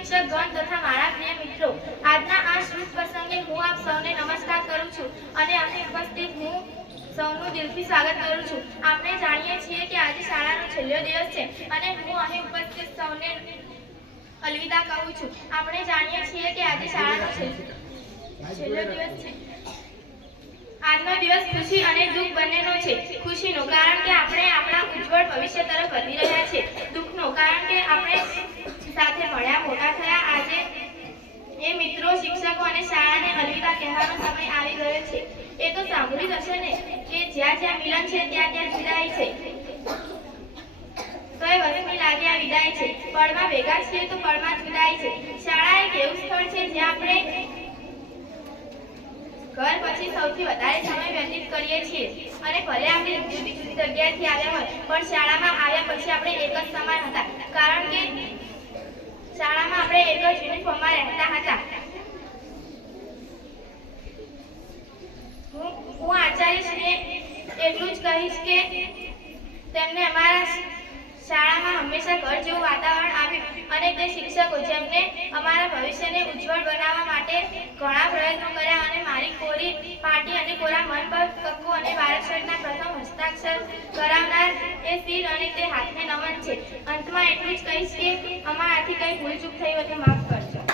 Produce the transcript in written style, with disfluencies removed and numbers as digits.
શિક્ષકગણ તથા મારા પ્રિય મિત્રો, આજના આ શુભ પ્રસંગે હું આપ સૌને નમસ્કાર કરું છું અને અહીં ઉપસ્થિત હું સૌનું દિલથી સ્વાગત કરું છું. આપણે જાણીએ છીએ કે આજે શાળાનો છેલ્લો દિવસ છે અને હું અહીં ઉપસ્થિત સૌને અલવિદા કહું છું. આપણે જાણીએ છીએ કે આજે શાળાનો છેલ્લો દિવસ છે. આજનો દિવસ ખુશી અને દુઃખ બંનેનો છે. ખુશીનો કારણ કે આપણે આપણા ઉજ્જવળ ભવિષ્ય તરફ વધી રહ્યા છીએ. દુઃખનો કારણ કે આપણે સાથે ભણ્યા મોટા થયા. આજે એ મિત્રો, શિક્ષકો અને શાળાને અલવિદા કહેવાનો સમય આવી ગયો છે. એ તો સાંભળ્યું હશે ને કે જ્યાં જ્યાં મિલન છે ત્યાં ત્યાં જુદાઈ છે. તો એ વર્ષની લાગે આ વિદાય છે. પળમાં ભેગા છીએ તો પળમાં જુદાઈ છે. શાળા એક એવું સ્થળ છે જ્યાં આપણે ઘર પછી સૌથી વધારે સમય વ્યતીત કરીએ છીએ અને ભલે આપણે જુદી જુદી જગ્યાએથી આવ્યા હોય પણ શાળામાં આવ્યા પછી આપણે એક જ સમાન હતા, કારણ કે શાળામાં આપણે એક જ યુનિફોર્મમાં રહેતા હતા. હું આચાર્યશ્રીને એટલું જ કહીશ કે તેમને અમારા શાળામાં હંમેશા ઘર જેવું વાતાવરણ આપ્યું અને તે શિક્ષકો જેમને અમારા ભવિષ્યને ઉજ્જવળ બનાવવા માટે ઘણા પ્રયત્નો કર્યા અને મારી કોરી પાટી અને કોરા મન પર કક્કો અને બાળકશરના પ્રથમ હસ્તાક્ષર કરાવનાર એ શિર અને તે હાથને નમન છે. અંતમાં એટલું જ કહીશ કે અમારાથી કંઈ ભૂલ ચૂક થઈ હોય તો માફ કરજો.